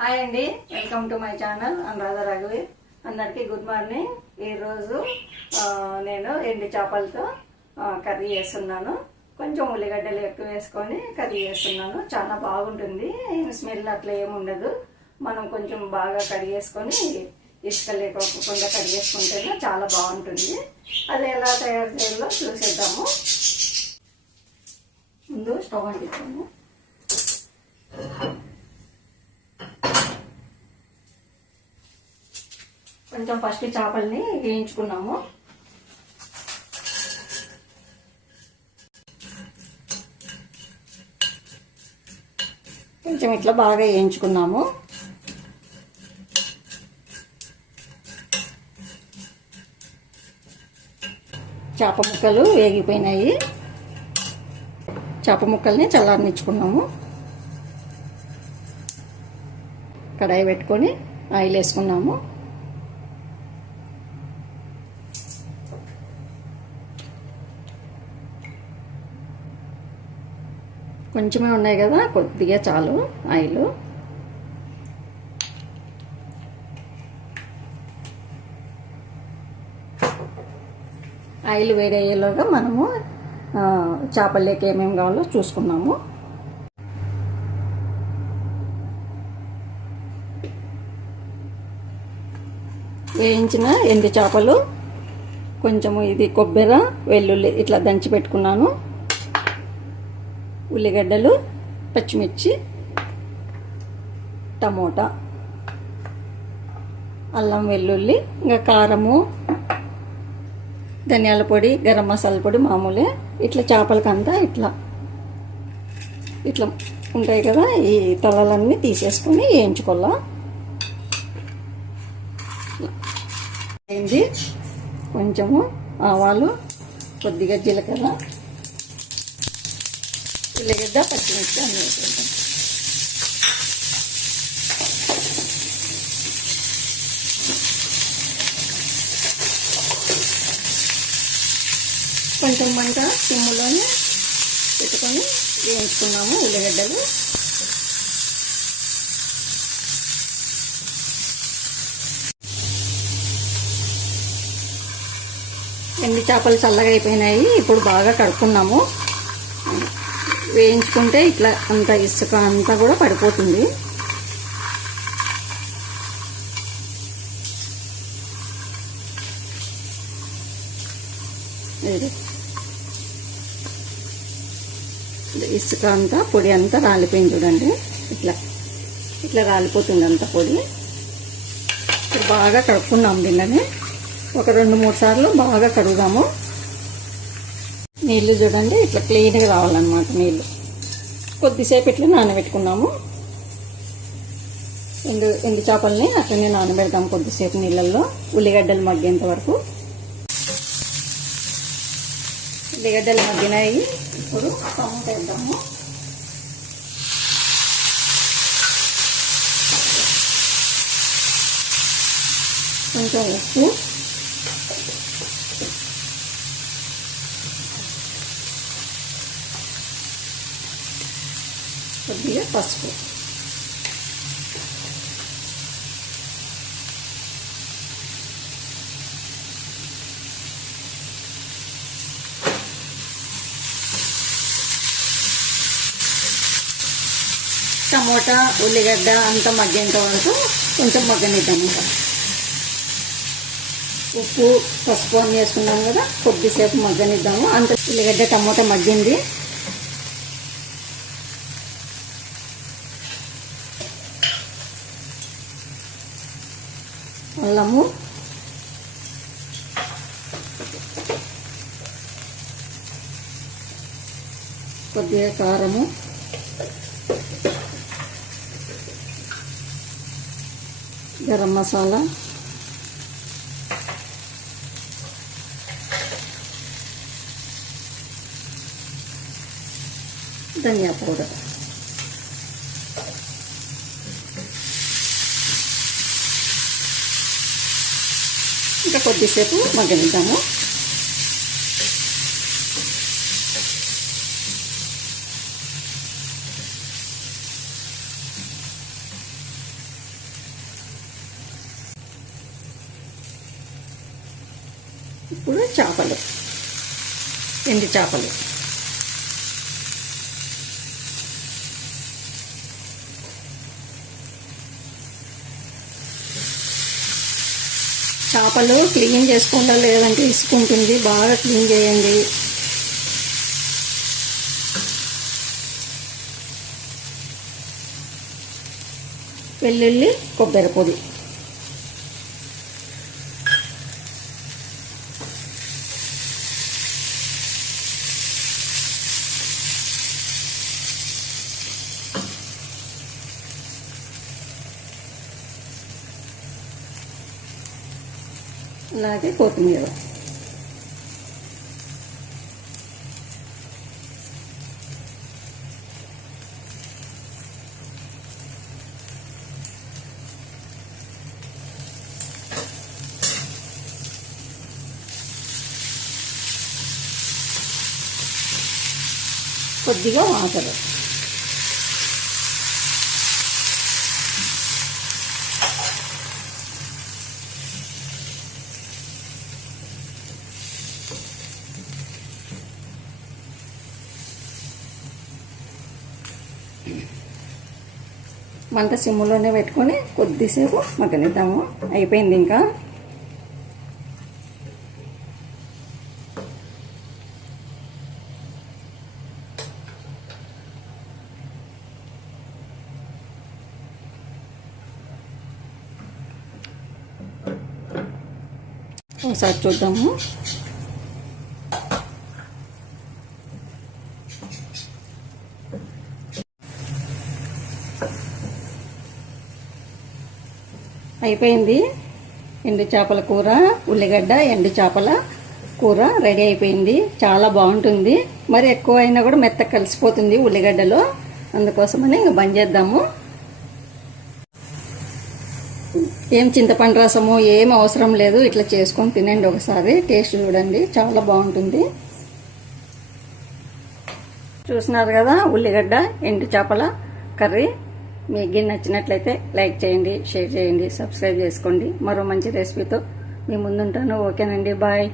Hi అండి, welcome to my channel Anuradha రఘువీర్. అందరికీ గుడ్ మార్నింగ్. ఈరోజు నేను ఎండు చేపలతో కర్రీ చేస్తున్నాను. కొంచెం ఉల్లిగడ్డలు ఎక్కువ వేసుకొని కర్రీ చేస్తున్నాను. చాలా బాగుంటుంది. స్మెల్ అట్లా ఏముండదు. మనం కొంచెం బాగా కడిగేసుకొని ఇసుక లేకోకుండా కడిగేసుకుంటేనే చాలా బాగుంటుంది. అది ఎలా తయారు చేయాలో చూసేద్దాము. ముందు స్టవ్ అంటించాము. కొంచెం ఫస్ట్ చేపల్ని వేయించుకున్నాము. కొంచెం ఇట్లా బాగా వేయించుకున్నాము. చేప ముక్కలు వేగిపోయినాయి. చేప ముక్కల్ని చల్లారనిచ్చుకున్నాము. కడాయి పెట్టుకొని ఆయిల్ వేసుకున్నాము. కొంచెమే ఉన్నాయి కదా, కొద్దిగా చాలు ఆయిల్. ఆయిల్ వేడయ్యేలోగా మనము చేపల్లోకి ఏమేమి కావాలో చూసుకున్నాము. వేయించిన ఎండు చేపలు, కొంచెము ఇది కొబ్బరి, వెల్లుల్లి ఇట్లా దంచి పెట్టుకున్నాను. ఉల్లిగడ్డలు, పచ్చిమిర్చి, టమోటా, అల్లం వెల్లుల్లి, ఇంకా కారము, ధనియాల పొడి, గరం మసాలా పొడి మామూలే. ఇట్లా చేపలకంతా ఇట్లా ఇట్లా ఉంటాయి కదా, ఈ తలలన్నీ తీసేసుకొని వేయించుకోవాలా. అయింది. కొంచెము ఆవాలు, కొద్దిగా జీలకర్ర, ఉల్లిగడ్డ, పచ్చిమిర్చి అన్నీ వేసుకుంటాం. కొంచెం మంట సిమ్లోనే పెట్టుకొని వేయించుకున్నాము ఉల్లిగడ్డలు. ఎండు చేపలు చల్లగా అయిపోయినాయి. ఇప్పుడు బాగా కడుక్కున్నాము. వేయించుకుంటే ఇట్లా అంత ఇసుక అంతా కూడా పడిపోతుంది. ఇసుక అంతా, పొడి అంతా రాలిపోయింది చూడండి. ఇట్లా ఇట్లా రాలిపోతుంది అంత పొడి. ఇప్పుడు బాగా కడుక్కున్నాము. దీన్ని ఒక 2-3 సార్లు బాగా కడుగుదాము. నీళ్ళు చూడండి, ఇట్లా క్లీన్గా రావాలన్నమాట. నీళ్ళు కొద్దిసేపు ఇట్లా నానబెట్టుకున్నాము. ఎండు చేపల్ని అట్లనే నానబెడతాము కొద్దిసేపు నీళ్ళల్లో, ఉల్లిగడ్డలు మగ్గేంత వరకు. ఉల్లిగడ్డలు మగ్గినాయి. ఇప్పుడు టమాటా వేద్దాము. కొంచెం ఉప్పు, కొద్దిగా పసుపు, టమోటా, ఉల్లిగడ్డ అంతా మగ్గేంత వరకు కొంచెం మగ్గనిద్దాము. ఉప్పు, పసుపు అన్నీ వేసుకున్నాం కదా, కొద్దిసేపు మగ్గనిద్దాము. అంత ఉల్లిగడ్డ టమోటా మగ్గింది. అల్లము, కొద్దిగా కారము, గరం మసాలా, ధనియా పౌడర్, ఇంకా కొద్దిసేపు మగ్గనిద్దాము. ఇప్పుడు చేపలు, ఎండు చేపలు. చేపలు క్లీన్ చేసుకుంటా, లేదంటే ఇసుకుంటుంది. బాగా క్లీన్ చేయండి. వెల్లుల్లి, కొబ్బరి పొడి, అలాగే కొత్తిమీర. కొద్దిగా వాటర్. మంట సిమ్లోనే పెట్టుకొని కొద్దిసేపు మగ్గనిద్దాము. అయిపోయింది. ఇంకా ఒకసారి చూద్దాము. అయిపోయింది. ఎండు చేపల కూర, ఉల్లిగడ్డ ఎండు చేపల కూర రెడీ అయిపోయింది. చాలా బాగుంటుంది. మరి ఎక్కువ అయినా కూడా మెత్తగా కలిసిపోతుంది ఉల్లిగడ్డలో. అందుకోసమని ఇంక బంద్ చేద్దాము. ఏం చింతపండు రసము ఏం అవసరం లేదు. ఇట్లా చేసుకొని తినండి ఒకసారి. టేస్ట్ చూడండి, చాలా బాగుంటుంది. చూస్తున్నారు కదా ఉల్లిగడ్డ ఎండు చేపల కర్రీ. మీకు నచ్చినట్లయితే లైక్ చేయండి, షేర్ చేయండి, సబ్స్క్రైబ్ చేసుకోండి. మరో మంచి రెసిపీతో మీ ముందుంటాను. ఓకేనండి, బాయ్.